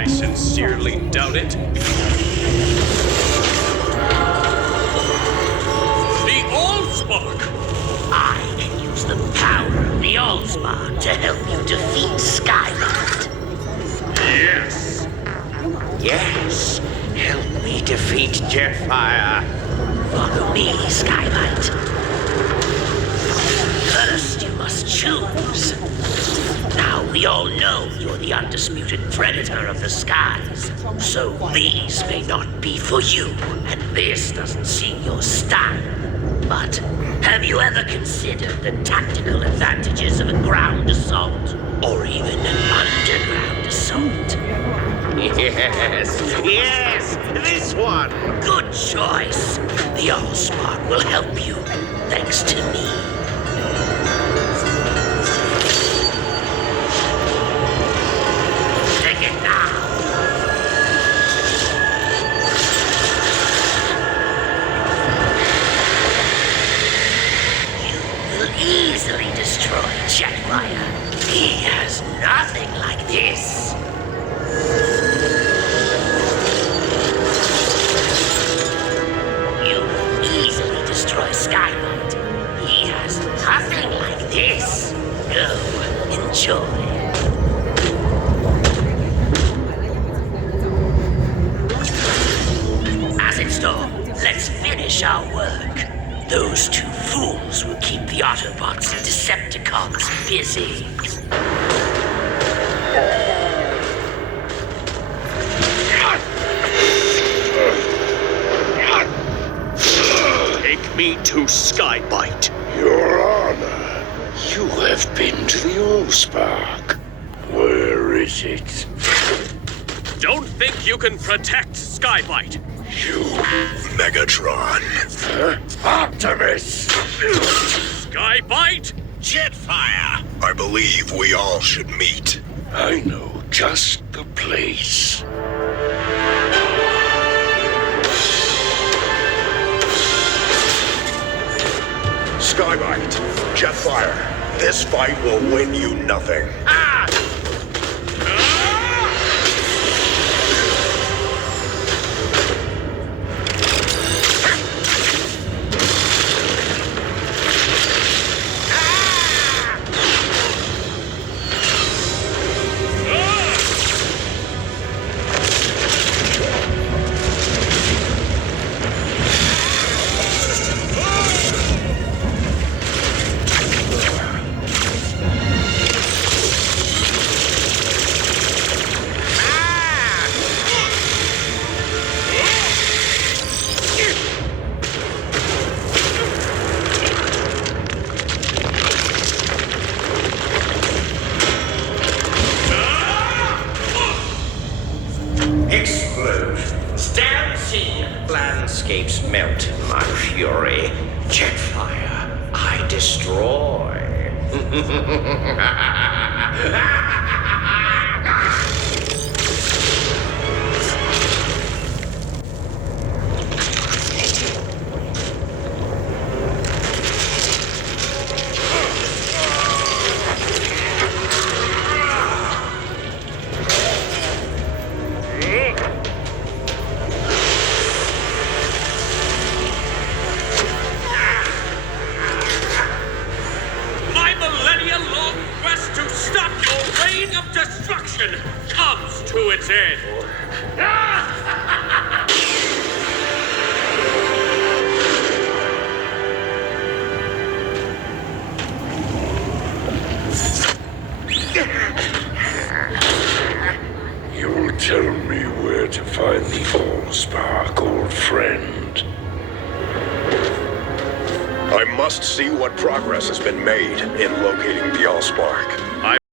I sincerely doubt it. The Allspark! I can use the power of the Allspark to help you defeat Skybite. Yes! Yes, help me defeat Jetfire. Follow me, Skybite. First, you must choose. Now, we all know you're the undisputed predator of the skies. So these may not be for you, and this doesn't seem your style. But have you ever considered the tactical advantages of a ground assault? Or even an underground assault? Yes, this one. Good choice. The Allspark will help you, thanks to me. Take it now. You will easily destroy Jetfire. He has nothing like this. You will easily destroy Skybite. He has nothing like this. Go, enjoy. Acid Storm, let's finish our work. Those two fools will keep the Autobots and Decepticons busy. Take me to Skybite. Your Honor, you have been to the Allspark. Where is it? Don't think you can protect Skybite. You, Megatron. Optimus! Skybite? Jetfire! I believe we all should meet. I know just the place. Skybite, Jetfire, this fight will win you nothing. Landscapes melt in my fury. Jetfire, I destroy. Destruction comes to its end. You'll tell me where to find the Allspark, old friend. I must see what progress has been made in locating the Allspark.